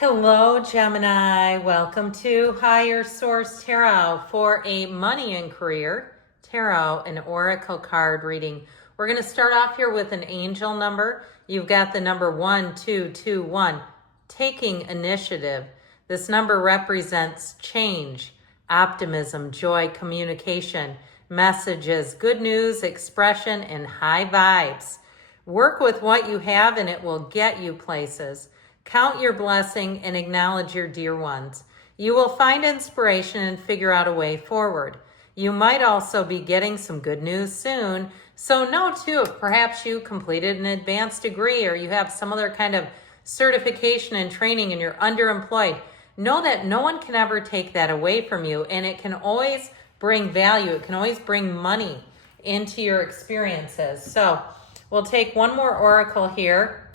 Hello, Gemini. Welcome to Higher Source Tarot for a money and career tarot and oracle card reading. We're going to start off here with an angel number. You've got the number 1221, taking initiative. This number represents change, optimism, joy, communication, messages, good news, expression, and high vibes. Work with what you have and it will get you places. Count your blessing and acknowledge your dear ones. You will find inspiration and figure out a way forward. You might also be getting some good news soon. So know too, if perhaps you completed an advanced degree or you have some other kind of certification and training and you're underemployed, know that no one can ever take that away from you, and it can always bring value. It can always bring money into your experiences. So we'll take one more oracle here.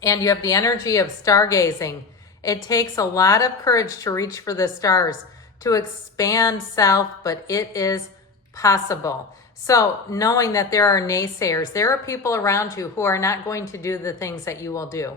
And you have the energy of stargazing. It takes a lot of courage to reach for the stars, to expand self, but it is possible. So knowing that there are naysayers, there are people around you who are not going to do the things that you will do.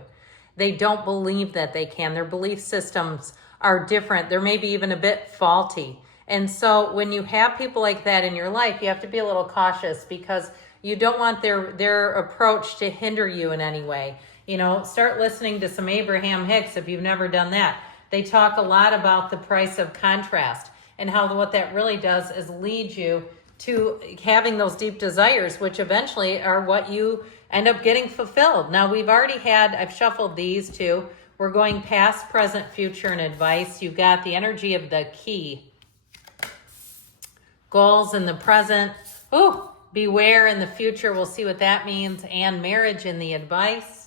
They don't believe that they can. Their belief systems are different. They're maybe even a bit faulty. And so when you have people like that in your life, you have to be a little cautious because you don't want their approach to hinder you in any way. You know, start listening to some Abraham Hicks if you've never done that. They talk a lot about the price of contrast and how what that really does is lead you to having those deep desires, which eventually are what you end up getting fulfilled. Now, I've shuffled these two. We're going past, present, future, and advice. You've got the energy of the key. Goals in the present. Ooh, beware in the future. We'll see what that means. And marriage in the advice.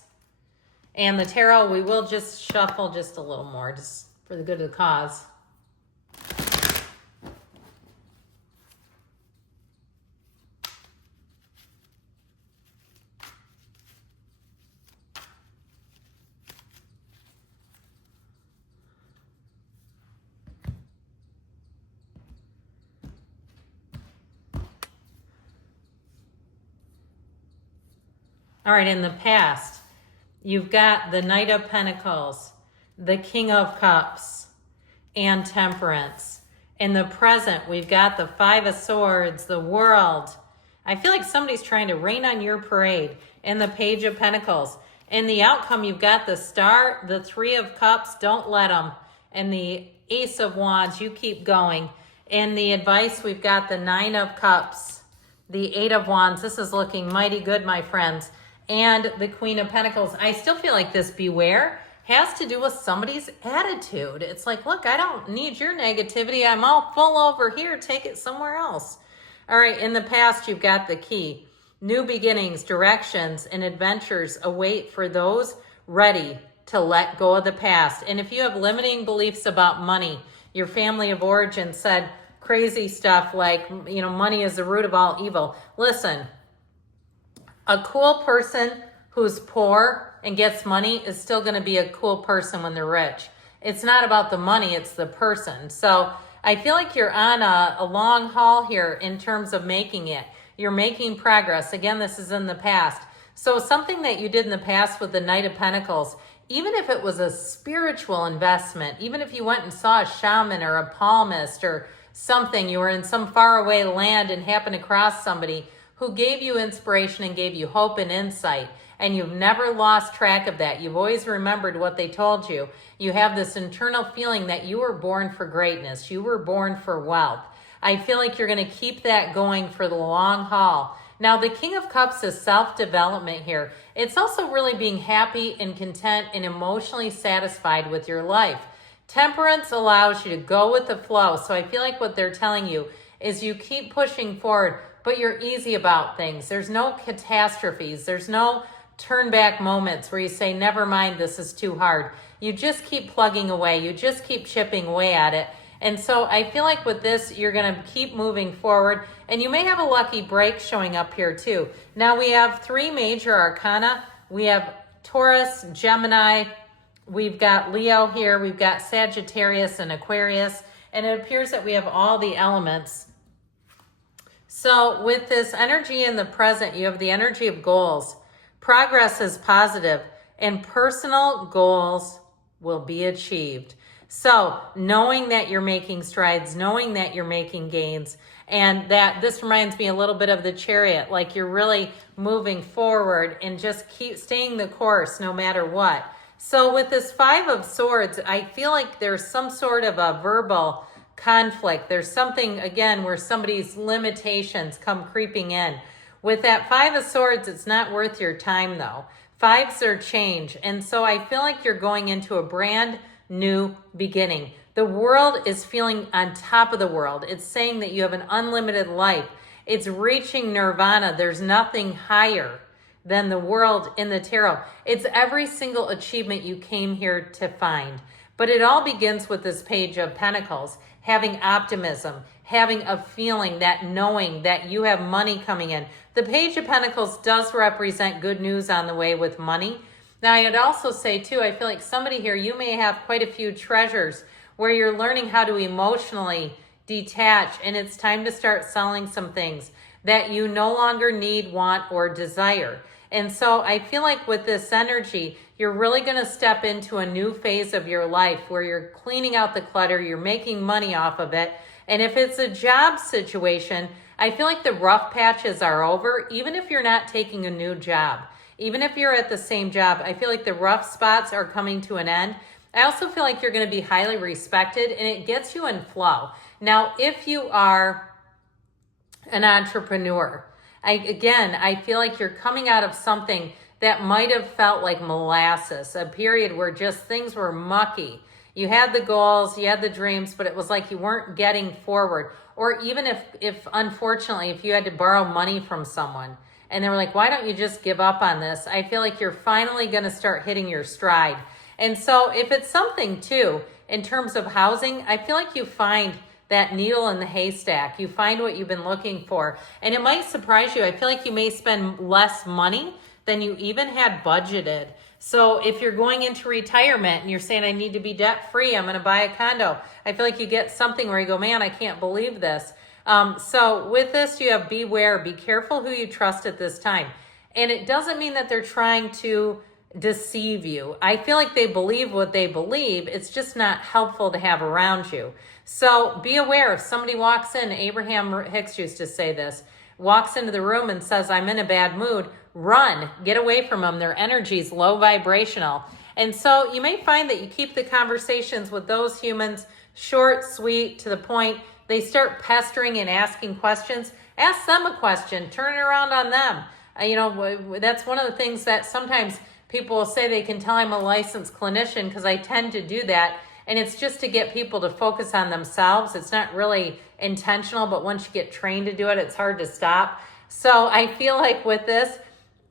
And the tarot, we will just shuffle just a little more, just for the good of the cause. All right, in the past, you've got the Knight of Pentacles, the King of Cups, and Temperance. In the present, we've got the Five of Swords, the World. I feel like somebody's trying to rain on your parade. And the Page of Pentacles. In the outcome, you've got the Star, the Three of Cups, don't let them. And the Ace of Wands, you keep going. In the advice, we've got the Nine of Cups, the Eight of Wands. This is looking mighty good, my friends. And the Queen of Pentacles. I still feel like this beware has to do with somebody's attitude. It's like, look, I don't need your negativity. I'm all full over here. Take it somewhere else. All right, in the past, you've got the key. New beginnings, directions, and adventures await for those ready to let go of the past. And if you have limiting beliefs about money, your family of origin said crazy stuff like, you know, money is the root of all evil. Listen, a cool person who's poor and gets money is still going to be a cool person when they're rich. It's not about the money, it's the person. So I feel like you're on a long haul here in terms of making it. You're making progress. Again, this is in the past. So something that you did in the past with the Knight of Pentacles, even if it was a spiritual investment, even if you went and saw a shaman or a palmist or something, you were in some faraway land and happened to cross somebody who gave you inspiration and gave you hope and insight, and you've never lost track of that. You've always remembered what they told you. You have this internal feeling that you were born for greatness. You were born for wealth. I feel like you're going to keep that going for the long haul. Now, the King of Cups is self-development here. It's also really being happy and content and emotionally satisfied with your life. Temperance allows you to go with the flow. So I feel like what they're telling you is you keep pushing forward, but you're easy about things. There's no catastrophes. There's no turn back moments where you say, never mind, this is too hard. You just keep plugging away. You just keep chipping away at it. And so I feel like with this, you're going to keep moving forward, and you may have a lucky break showing up here too. Now we have three major arcana. We have Taurus, Gemini, we've got Leo here, we've got Sagittarius and Aquarius, and it appears that we have all the elements. So with this energy in the present, you have the energy of goals. Progress is positive. and personal goals will be achieved. So knowing that you're making strides, knowing that you're making gains, and that this reminds me a little bit of the Chariot, like you're really moving forward and just keep staying the course no matter what. So with this Five of Swords, I feel like there's some sort of a verbal conflict. There's something, again, where somebody's limitations come creeping in. With that Five of Swords, it's not worth your time though. Fives are change. And so I feel like you're going into a brand new beginning. The world is feeling on top of the world. It's saying that you have an unlimited life. It's reaching nirvana. There's nothing higher than the world in the tarot. It's every single achievement you came here to find. But it all begins with this Page of Pentacles, having optimism, having a feeling, that knowing that you have money coming in. The Page of Pentacles does represent good news on the way with money. Now, I'd also say too, I feel like somebody here, you may have quite a few treasures where you're learning how to emotionally detach, and it's time to start selling some things that you no longer need, want, or desire. And so I feel like with this energy, you're really going to step into a new phase of your life where you're cleaning out the clutter, you're making money off of it. And if it's a job situation, I feel like the rough patches are over, even if you're not taking a new job. Even if you're at the same job, I feel like the rough spots are coming to an end. I also feel like you're going to be highly respected, and it gets you in flow. Now, if you are an entrepreneur, I feel like you're coming out of something that might have felt like molasses, a period where just things were mucky. You had the goals, you had the dreams, but it was like you weren't getting forward. Or even if unfortunately, if you had to borrow money from someone and they were like, why don't you just give up on this? I feel like you're finally going to start hitting your stride. And so if it's something too, in terms of housing, I feel like you find that needle in the haystack. You find what you've been looking for. And it might surprise you. I feel like you may spend less money than you even had budgeted. So if you're going into retirement and you're saying, I need to be debt free, I'm going to buy a condo, I feel like you get something where you go, man, I can't believe this. So with this, you have beware, be careful who you trust at this time. And it doesn't mean that they're trying to deceive you. I feel like they believe what they believe. It's just not helpful to have around you. So be aware if somebody walks in, Abraham Hicks used to say this, walks into the room and says, I'm in a bad mood, run, get away from them. Their energy is low vibrational. And so you may find that you keep the conversations with those humans short, sweet, to the point. They start pestering and asking questions. Ask them a question, turn it around on them. That's one of the things that sometimes people will say they can tell I'm a licensed clinician because I tend to do that. And it's just to get people to focus on themselves. It's not really intentional, but once you get trained to do it, it's hard to stop. So I feel like with this,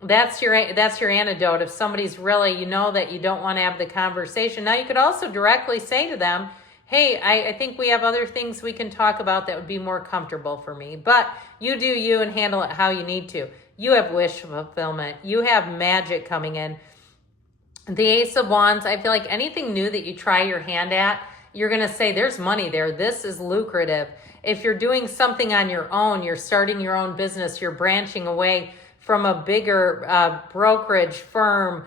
that's your antidote. If somebody's really, that you don't want to have the conversation. Now you could also directly say to them, hey, I think we have other things we can talk about that would be more comfortable for me. But you do you and handle it how you need to. You have wish fulfillment. You have magic coming in. The Ace of Wands, I feel like anything new that you try your hand at, you're going to say, there's money there. This is lucrative. If you're doing something on your own, you're starting your own business, you're branching away from a bigger brokerage firm,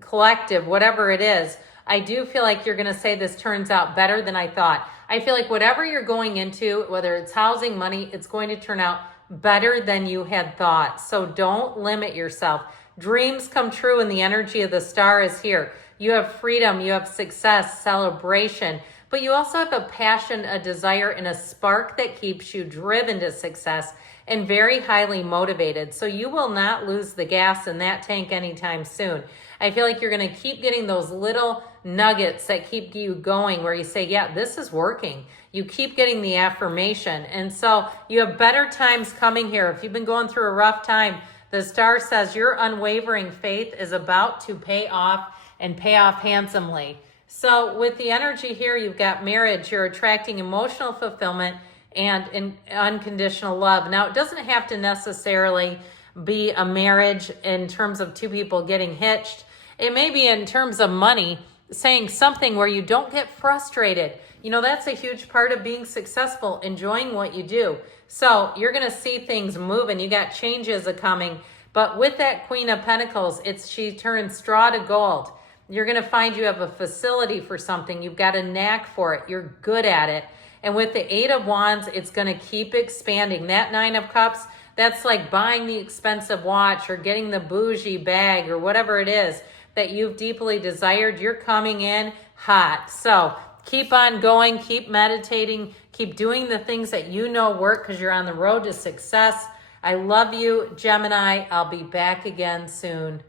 collective, whatever it is, I do feel like you're going to say this turns out better than I thought. I feel like whatever you're going into, whether it's housing, money, it's going to turn out better than you had thought. So don't limit yourself. Dreams come true and the energy of the star is here. You have freedom, you have success, celebration, but you also have a passion, a desire, and a spark that keeps you driven to success and very highly motivated. So you will not lose the gas in that tank anytime soon. I feel like you're going to keep getting those little nuggets that keep you going where you say, yeah, this is working. You keep getting the affirmation. And so you have better times coming here. If you've been going through a rough time, the star says your unwavering faith is about to pay off and pay off handsomely. So with the energy here, you've got marriage. You're attracting emotional fulfillment and unconditional love. Now, it doesn't have to necessarily be a marriage in terms of two people getting hitched. It may be in terms of money, saying something where you don't get frustrated. That's a huge part of being successful, enjoying what you do. So you're going to see things moving. You got changes coming, But with that Queen of Pentacles, she turns straw to gold. You're going to find you have a facility for something. You've got a knack for it. You're good at it. And with the Eight of Wands, it's going to keep expanding. That Nine of Cups, that's like buying the expensive watch or getting the bougie bag or whatever it is that you've deeply desired. You're coming in hot. So keep on going, keep meditating, keep doing the things that you know work because you're on the road to success. I love you, Gemini. I'll be back again soon.